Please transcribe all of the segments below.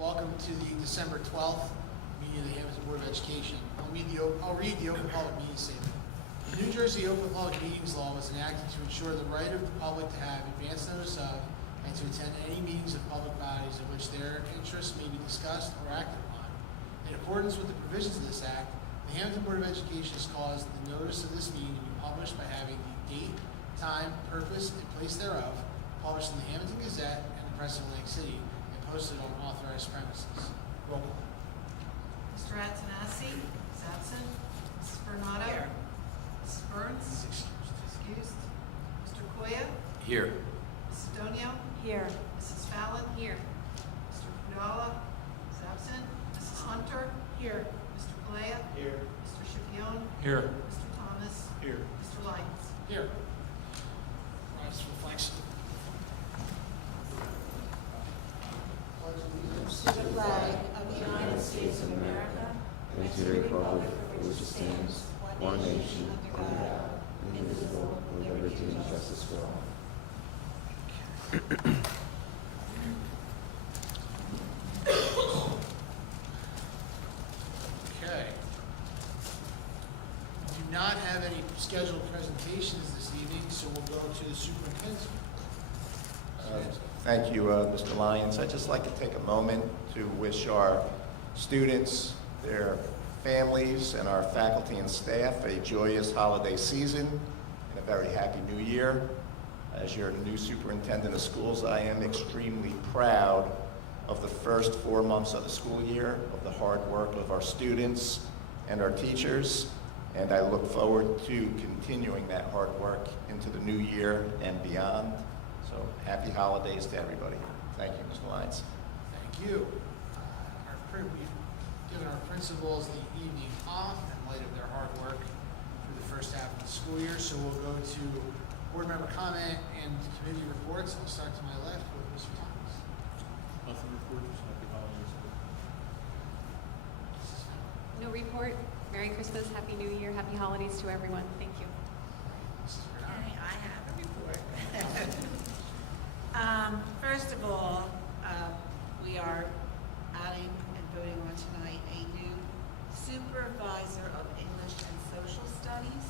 Welcome to the December 12th meeting of the Hammonton Board of Education. I'll read the Open Public Meeting Statement. The New Jersey Open Public Meetings Law was enacted to ensure the right of the public to have advance notice of and to attend any meetings of public bodies in which their interests may be discussed or acted upon. In accordance with the provisions of this Act, the Hammonton Board of Education has caused the notice of this meeting to be published by having the date, time, purpose, and place thereof published in the Hammonton Gazette and the Press of Atlantic City and posted on authorized premises. Roll call. Mr. Antonassi is absent. Mrs. Bernardo? Here. Mrs. Burns? Excused. Mr. Koya? Here. Mrs. Donio? Here. Mrs. Fallon? Here. Mr. Pudala is absent. Mrs. Hunter? Here. Mr. Galea? Here. Mr. Shafion? Here. Mr. Thomas? Here. Mr. Lyons? Here. Rise for reflection. To the flag of the United States of America and to the republic for which it stands, one nation, under God, indivisible, with liberty and justice for all. Okay. We do not have any scheduled presentations this evening, so we'll go to the superintendent. Thank you, Mr. Lyons. I'd just like to take a moment to wish our students, their families, and our faculty and staff a joyous holiday season and a very happy new year. As your new superintendent of schools, I am extremely proud of the first 4 months of the school year, of the hard work of our students and our teachers, and I look forward to continuing that hard work into the new year and beyond. So happy holidays to everybody. Thank you, Mr. Lyons. Thank you. We've given our principals the evening off in light of their hard work through the first half of the school year. So we'll go to board member comment and committee reports. I'll start to my left with Mr. Thomas. Nothing to report, just happy holidays. No report. Merry Christmas, Happy New Year, Happy Holidays to everyone. Thank you. Mrs. Bernard. Okay, I have a report. First of all, we are adding and voting on tonight a new supervisor of English and social studies.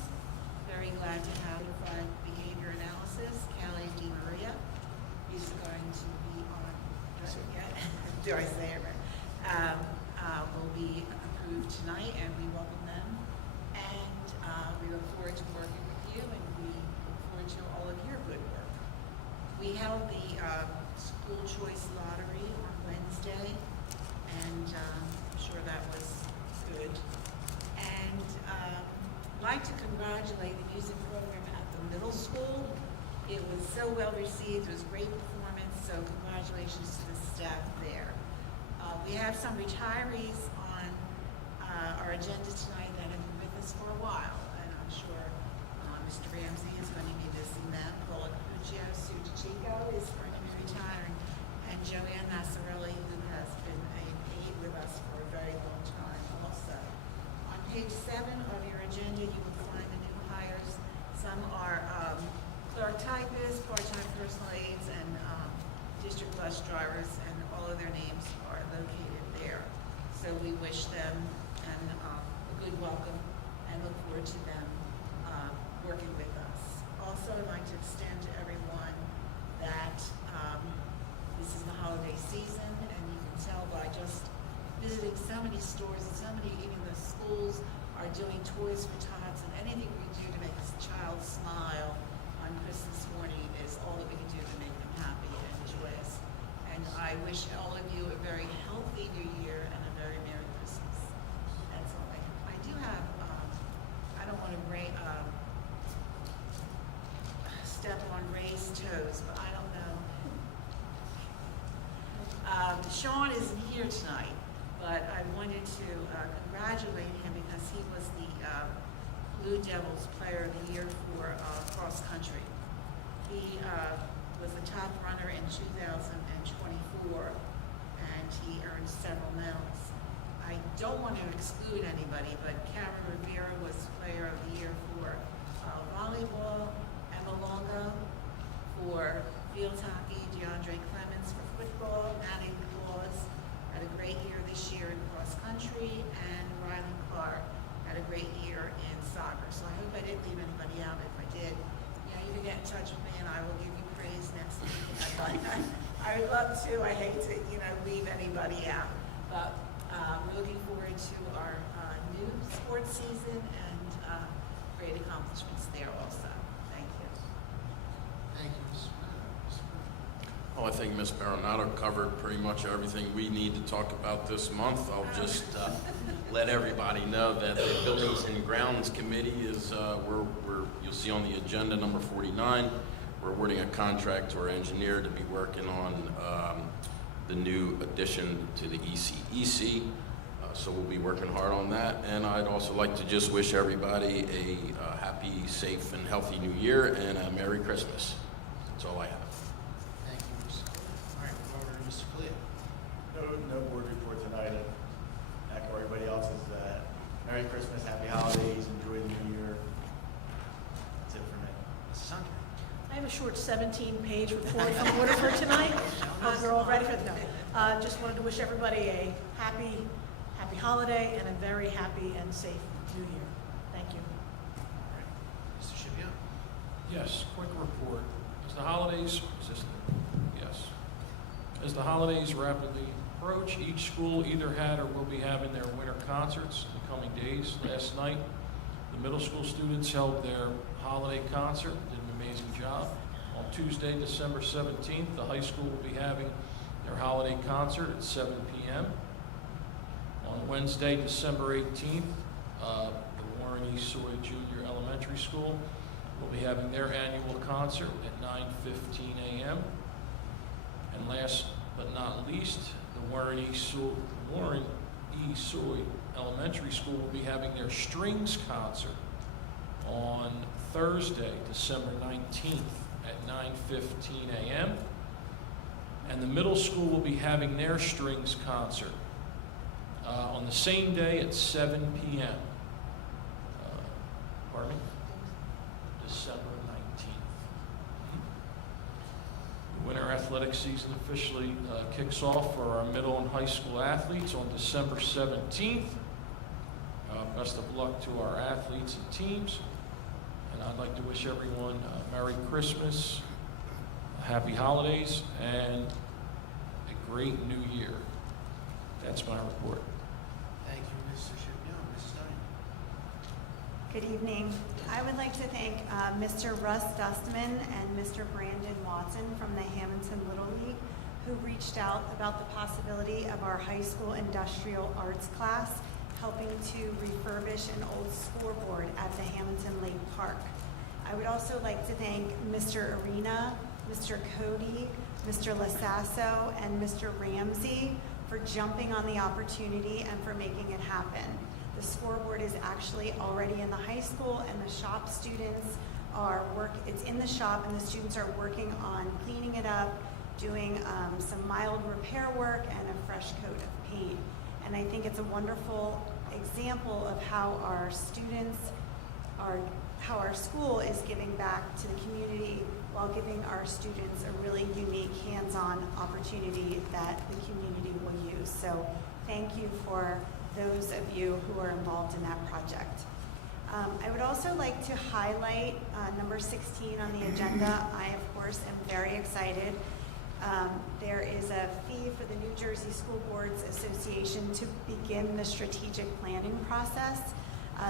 Very glad to have unified behavior analysis, Callie DiMaria. He's going to be on, do I say it right? Will be approved tonight, and we welcome them. And we look forward to working with you, and we look forward to all of your good work. We held the school choice lottery on Wednesday, and I'm sure that was good. And I'd like to congratulate the music program at the middle school. It was so well received. It was great performance, so congratulations to the staff there. We have some retirees on our agenda tonight that have been with us for a while, and I'm sure Mr. Ramsey is going to be missing them. Paula Capuccio, Sue DiChico is going to be retiring, and Joanne Massarelli, who has been an aide with us for a very long time also. On page 7 of your agenda, you will find the new hires. Some are clerk typists, part-time personal aides, and district bus drivers, and all of their names are located there. So we wish them a good welcome and look forward to them working with us. Also, I'd like to extend to everyone that this is the holiday season, and you can tell by just visiting so many stores and so many, even the schools are doing Toys for Tots, and anything we do to make this child smile on Christmas morning is all that we can do to make them happy and joyous. And I wish all of you a very healthy New Year and a very Merry Christmas. That's all I do have. I don't want to step on Ray's toes, but I don't know. Sean isn't here tonight, but I wanted to congratulate him because he was the Blue Devils Player of the Year for cross country. He was the top runner in 2024, and he earned several medals. I don't want to exclude anybody, but Cameron Rivera was Player of the Year for volleyball, Emma Longo for field hockey, DeAndre Clemens for football, Manny Claus at up to. I hate to, leave anybody out. But we're looking forward to our new sports season and great accomplishments there also. Thank you. Thank you, Mrs. Well, I think Ms. Baronato covered pretty much everything we need to talk about this month. I'll just let everybody know that the Buildings and Grounds Committee is, you'll see on the agenda number 49, we're awarding a contract to our engineer to be working on the new addition to the ECEC. So we'll be working hard on that. And I'd also like to just wish everybody a happy, safe, and healthy new year and a Merry Christmas. That's all I have. Thank you, Mr. All right, we'll go over to Mr. Clea. No board report tonight. I echo everybody else's. Merry Christmas, Happy Holidays, enjoy the New Year. That's it for me. Mrs. Hunter. I have a short 17-page report from Waterford tonight. Hope you're all ready for it. No. Just wanted to wish everybody a happy holiday and a very happy and safe New Year. Thank you. All right, Mr. Shipio. Yes, quick report. As the holidays, yes. As the holidays rapidly approach, each school either had or will be having their winter concerts in the coming days. Last night, the middle school students held their holiday concert, did an amazing job. On Tuesday, December 17th, the high school will be having their holiday concert at 7 p.m. On Wednesday, December 18th, the Warren East Soy Junior Elementary School will be having their annual concert at 9:15 a.m. And last but not least, the Warren East Soy Elementary School will be having their strings concert on Thursday, December 19th at 9:15 a.m. And the middle school will be having their strings concert on the same day at 7 p.m. Pardon me? December 19th. The winter athletic season officially kicks off for our middle and high school athletes on December 17th. Best of luck to our athletes and teams. And I'd like to wish everyone a Merry Christmas, Happy Holidays, and a great New Year. That's my report. Thank you, Mr. Shipio. Mrs. Dunning. Good evening. I would like to thank Mr. Russ Dustman and Mr. Brandon Watson from the Hammonton Little League, who reached out about the possibility of our high school industrial arts class helping to refurbish an old scoreboard at the Hammonton Lake Park. I would also like to thank Mr. Arena, Mr. Cody, Mr. Lasasso, and Mr. Ramsey for jumping on the opportunity and for making it happen. The scoreboard is actually already in the high school, and the shop students it's in the shop, and the students are working on cleaning it up, doing some mild repair work and a fresh coat of paint. And I think it's a wonderful example of how our school is giving back to the community while giving our students a really unique hands-on opportunity that the community will use. So thank you for those of you who are involved in that project. I would also like to highlight number 16 on the agenda. I, of course, am very excited. There is a fee for the New Jersey School Boards Association to begin the strategic planning process.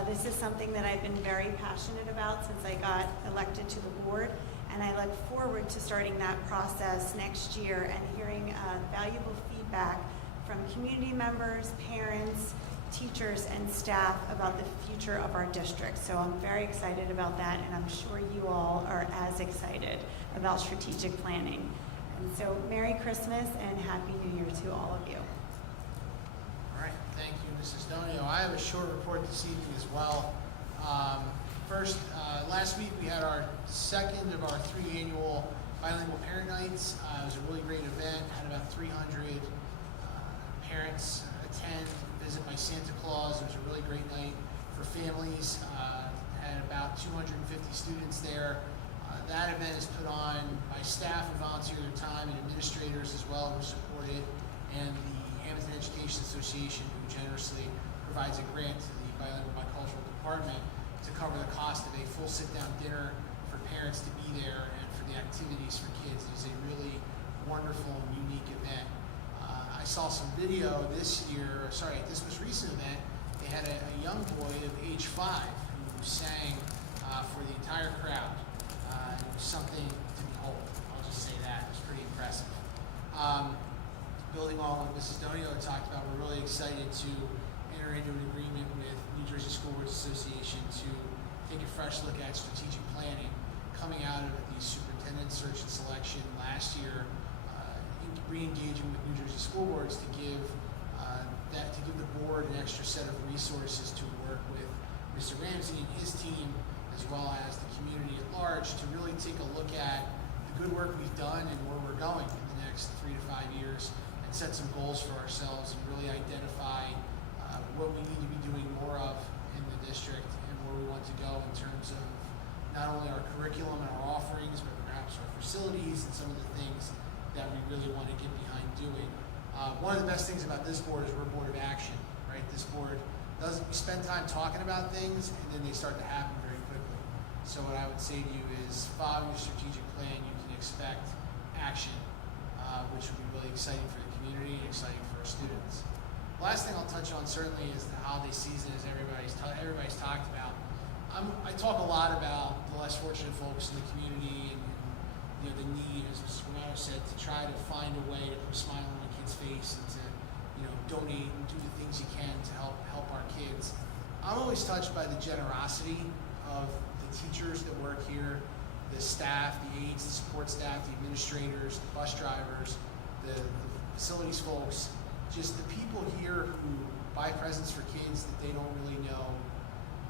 This is something that I've been very passionate about since I got elected to the board, and I look forward to starting that process next year and hearing valuable feedback from community members, parents, teachers, and staff about the future of our district. So I'm very excited about that, and I'm sure you all are as excited about strategic planning. And so Merry Christmas and Happy New Year to all of you. All right, thank you, Mrs. Donio. I have a short report this evening as well. First, last week we had our second of our 3 annual bilingual parent nights. It was a really great event. Had about 300 parents attend, visit my Santa Claus. It was a really great night for families. Had about 250 students there. That event is put on by staff who volunteer their time and administrators as well who support it, and the Hammonton Education Association, who generously provides a grant to the Bilingual Bicultural Department to cover the cost of a full sit-down dinner for parents to be there and for the activities for kids. It is a really wonderful and unique saw some video this year, sorry, at this most recent event, they had a young boy of age 5 who sang for the entire crowd. It was something to behold. I'll just say that. It was pretty impressive. Building on what Mrs. Donio talked about, we're really excited to enter into an agreement with New Jersey School Boards Association to take a fresh look at strategic planning coming out of the superintendent search and selection last year, re-engaging with New Jersey School Boards to give the board an extra set of resources to work with Mr. Ramsey and his team, as well as the community at large, to really take a look at the good work we've done and where we're going in the next 3 to 5 years, and set some goals for ourselves and really identify what we need to be doing more of in the district and where we want to go in terms of not only our curriculum and our offerings, but perhaps our facilities and some of the things that we really want to get behind doing. One of the best things about this board is we're a board of action, right? This board we spend time talking about things and then they start to happen very quickly. So what I would say to you is follow your strategic plan. You can expect action, which will be really exciting for the community and exciting for our students. The last thing I'll touch on certainly is the holiday season, as everybody's talked about. I talk a lot about the less fortunate folks in the community and the need, as Mrs. Renato said, to try to find a way to put a smile on a kid's face and to donate and do the things you can to help our kids. I'm always touched by the generosity of the teachers that work here, the staff, the aides, the support staff, the administrators, the bus drivers, the facilities folks, just the people here who buy presents for kids that they don't really know,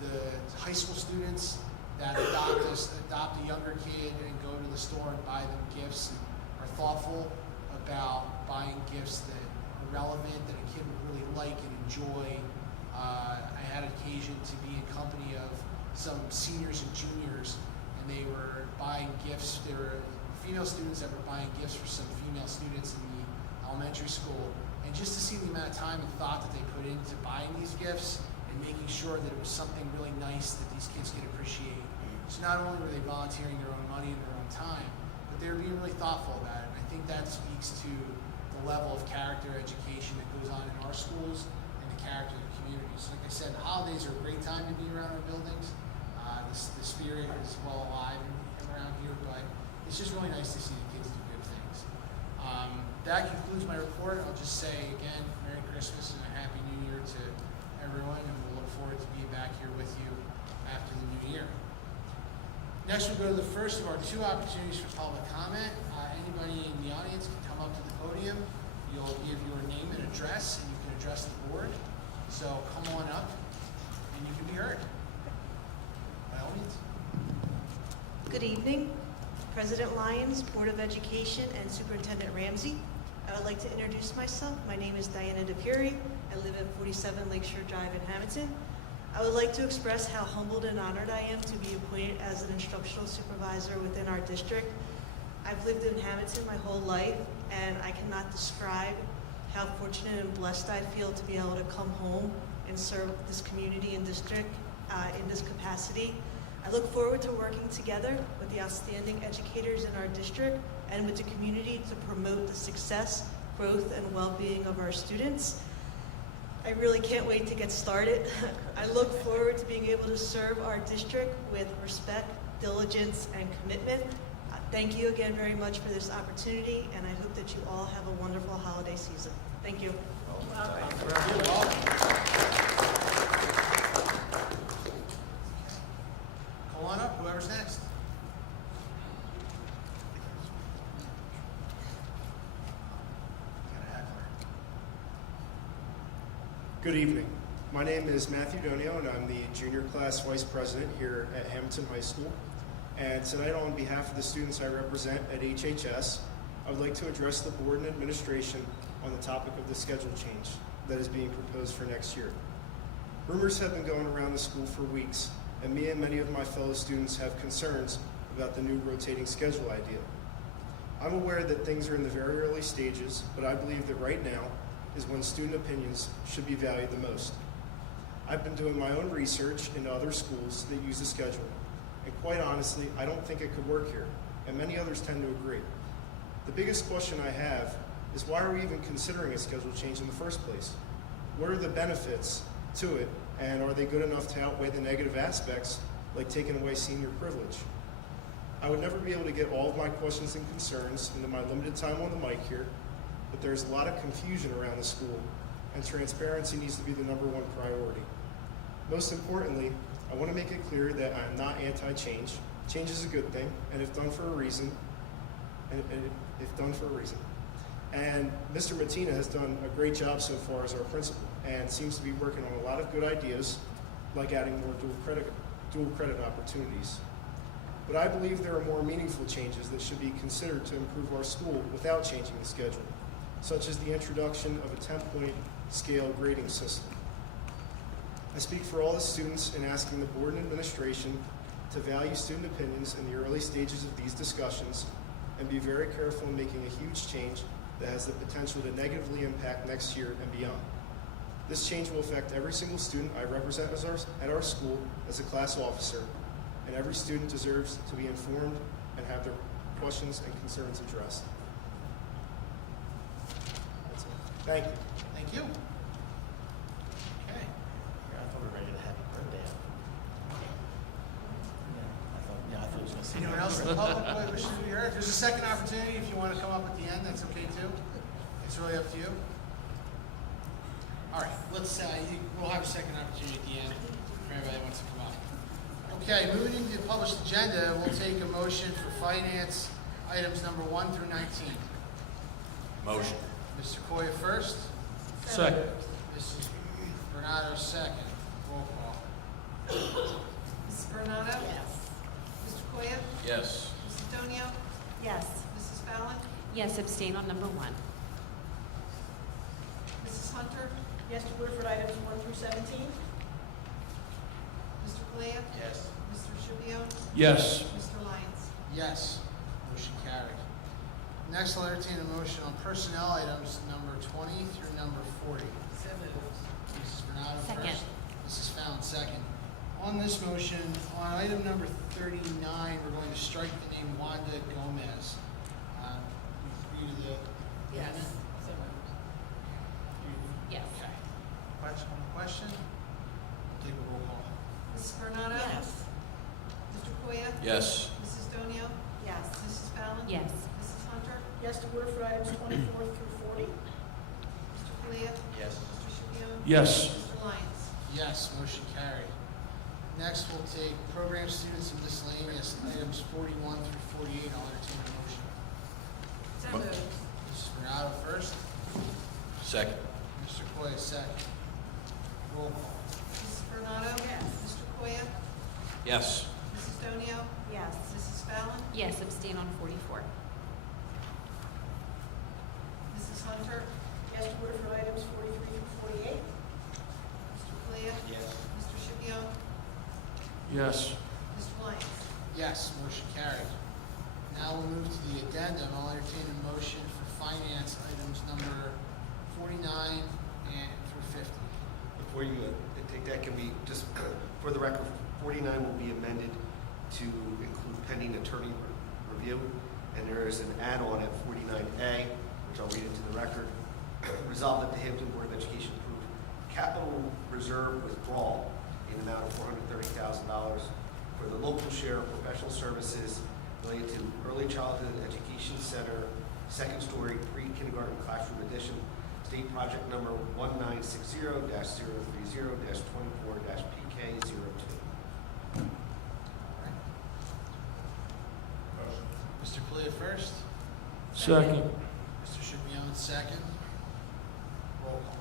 the high school students that adopt a younger kid and go to the store and buy them gifts and are thoughtful about buying gifts that are relevant, that a kid would really like and enjoy. I had occasion to be in company of some seniors and juniors, and they were buying gifts. There were female students that were buying gifts for some female students in the elementary school, and just to see the amount of time and thought that they put into buying these gifts and making sure that it was something really nice that these kids could appreciate. So not only were they volunteering their own money and their own time, but they were being really thoughtful about it. And I think that speaks to the level of character education that goes on in our schools and the character of the community. So like I said, the holidays are a great time to be around our buildings. The spirit is well alive around here, but it's just really nice to see the kids do good things. That concludes my report. I'll just say again, Merry Christmas and a Happy New Year to everyone, and we'll look forward to being back here with you after the new year. Next, we'll go to the first of our 2 opportunities for public comment. Anybody in the audience can come up to the podium. You'll give your name and address, and you can address the board. So come on up, and you can be heard. By all means. Good evening, President Lyons, Board of Education, and Superintendent Ramsey. I would like to introduce myself. My name is Diana DePuri. I live at 47 Lakeshore Drive in Hammonton. I would like to express how humbled and honored I am to be appointed as an instructional supervisor within our district. I've lived in Hammonton my whole life, and I cannot describe how fortunate and blessed I feel to be able to come home and serve this community and district in this capacity. I look forward to working together with the outstanding educators in our district and with the community to promote the success, growth, and well-being of our students. I really can't wait to get started. I look forward to being able to serve our district with respect, diligence, and commitment. Thank you again very much for this opportunity, and I hope that you all have a wonderful holiday season. Thank you. You're welcome. Come on up, whoever's next. Good evening. My name is Matthew Donio, and I'm the junior class vice president here at Hammonton High School. And tonight, on behalf of the students I represent at HHS, I would like to address the board and administration on the topic of the schedule change that is being proposed for next year. Rumors have been going around the school for weeks, and me and many of my fellow students have concerns about the new rotating schedule idea. I'm aware that things are in the very early stages, but I believe that right now is when student opinions should be valued the most. I've been doing my own research into other schools that use the schedule, and quite honestly, I don't think it could work here, and many others tend to agree. The biggest question I have is why are we even considering a schedule change in the first place? What are the benefits to it, and are they good enough to outweigh the negative aspects, like taking away senior privilege? I would never be able to get all of my questions and concerns into my limited time on the mic here, but there's a lot of confusion around the school, and transparency needs to be the #1 priority. Most importantly, I want to make it clear that I am not anti-change. Change is a good thing, and if done for a reason, And Mr. Mattina has done a great job so far as our principal, and seems to be working on a lot of good ideas, like adding more dual credit opportunities. But I believe there are more meaningful changes that should be considered to improve our school without changing the schedule, such as the introduction of a 10-point scale grading system. I speak for all the students in asking the board and administration to value student opinions in the early stages of these discussions and be very careful in making a huge change that has the potential to negatively impact next year and beyond. This change will affect every single student I represent at our school as a class officer, and every student deserves to be informed and have their questions and concerns addressed. That's it. Thank you. Thank you. Okay. I thought we were ready to happy birthday. I thought it was going to say. Anyone else in the public who wishes to be heard? There's a second opportunity if you want to come up at the end, that's okay too. It's really up to you. All right, we'll have a second opportunity at the end for anybody that wants to come up. Okay, moving into the published agenda, we'll take a motion for finance items number 1 through 19. Motion. Mr. Koya first, Second. Mrs. Bernardo second. Roll call. Mrs. Bernardo? Yes. Mr. Koya? Yes. Mrs. Donio? Yes. Mrs. Fallon? Yes, abstain on number 1. Mrs. Hunter? Yes to Woodford items 1 through 17. Mr. Kalea? Yes. Mr. Shubion? Yes. Mr. Lyons? Yes, motion carried. Next, I'll entertain a motion on personnel items number 20 through number 40. So moved. Mrs. Bernardo Second. first. Mrs. Fallon second. On this motion, on item number 39, we're going to strike the name Wanda Gomez. You agree to the amendment? So moved. Yes. Okay. Question? Take a roll call. Mrs. Bernardo? Yes. Mr. Koya? Yes. Mrs. Donio? Yes. Mrs. Fallon? Yes. Mrs. Hunter? Yes to Woodford items 24 through 40. Mr. Kalea? Yes. Mr. Shubion? Yes. Mr. Lyons? Yes, motion carried. Next, we'll take program students and miscellaneous items 41 through 48. I'll entertain a motion. So Mo- moved. Mrs. Bernardo first. Second. Mr. Koya second. Roll call. Mrs. Bernardo? Yes. Mr. Koya? Yes. Mrs. Donio? Yes. Mrs. Fallon? Yes, abstain on 44. Mrs. Hunter? Yes to Woodford items 43 through 48. Mr. Kalea? Yes. Mr. Shubion? Yes. Mr. Lyons? Yes, motion carried. Now we'll move to the addendum. I'll entertain a motion for finance items number 49 and through 50. Before you take that, can we just, for the record, 49 will be amended to include pending attorney review, and there is an add-on at 49A, which I'll read into the record. Resolved that the Hammonton Board of Education approve capital reserve withdrawal in the amount of $430,000 for the local share of professional services related to Early Childhood Education Center, second story pre-kindergarten classroom addition, state project number 1960-030-24-PK02. Mr. Kalia first. Second. Mr. Shubion second. Roll call.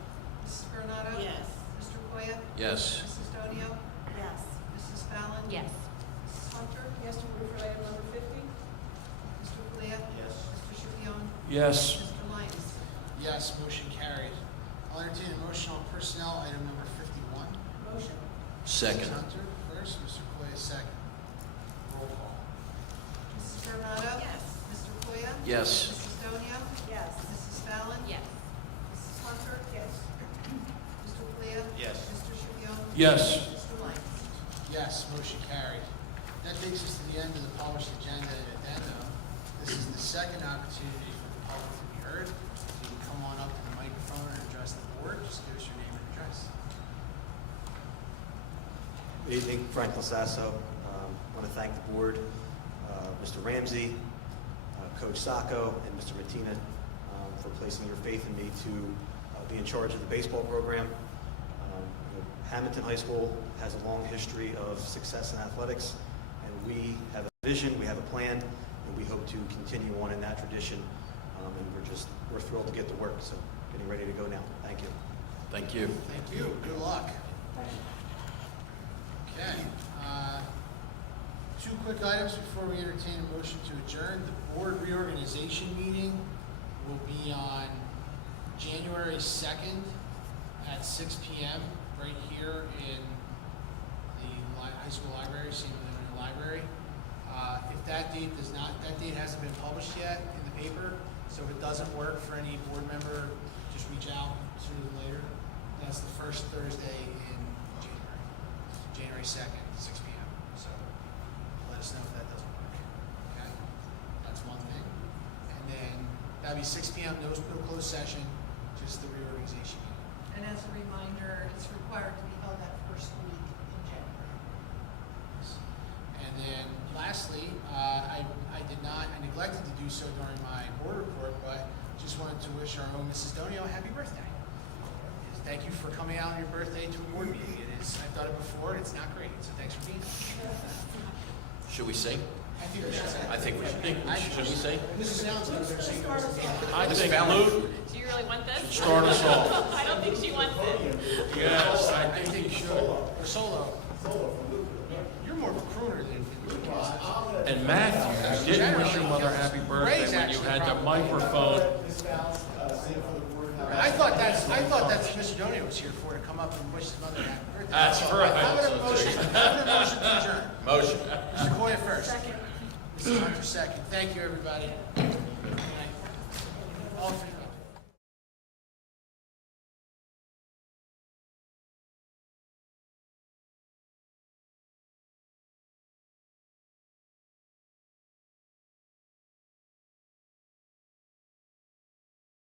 Mrs. Bernardo? Yes. Mr. Koya? Yes. Mrs. Donio? Yes. Mrs. Fallon? Yes. Mrs. Hunter? Yes to Woodford item number 50. Mr. Kalea? Yes. Mr. Shubion? Yes. Mr. Lyons? Yes, motion carried. I'll entertain a motion on personnel item number 51. Motion. Second. Mrs. Hunter first, Mr. Koya second. Roll call. Mrs. Bernardo? Yes. Mr. Koya? Yes. Mrs. Donio? Yes. Mrs. Fallon? Yes. Mrs. Hunter? Yes. Mr. Kalea? Yes. Mr. Shubion? Yes. Mr. Lyons? Yes, motion carried. That takes us to the end of the published agenda and addendum. This is the second opportunity for the public to be heard. If you Good evening, Frank Lasasso. I want to thank the board, Mr. Ramsey, Coach Sacco, and Mr. Mattina for placing your faith in me to be in charge of the baseball program. Hammonton High School has a long history of success in athletics, and we have a vision, we have a plan, and we hope to continue on in that tradition. And we're thrilled to get to work, so getting ready to go now. Thank you. Thank you. Thank you. Good luck. Okay. Two quick items before we entertain a motion to adjourn. The board reorganization meeting will be on January 2nd at 6 p.m. right here in the high school library, St. Leonard Library. If that date hasn't been published yet in the paper, so if it doesn't work for any board member, just reach out sooner than later. That's the first Thursday in January 2nd, 6 p.m. So let us know if that doesn't work. Okay? That's one thing. And then that'll be 6 p.m., no closed session, just the reorganization meeting. And as a reminder, it's required to be held that first week in January. And then lastly, I neglected to do so during my board report, but just wanted to wish our own Mrs. Donio a happy birthday. Thank you for coming out on your birthday to a board meeting. I've done it before, and it's not great, so thanks for being here. Should we sing? I think we should say. I think we should. Should we sing? Mrs. Sounds like they're singing. I Miss think Fallon. Luke Do you really want this? start us off. I don't think she wants it. Yes, I think you should. Or solo. You're more of a crooner than Luke is. And Matthew, you didn't wish your mother happy birthday when you had the microphone. I thought that's Mr. Donio was here for, to come up and wish his mother happy birthday. That's right. How about a motion to adjourn? Motion. Mr. Coyle first. Second. Mrs. Hunter second. Thank you, everybody. Good night. All three.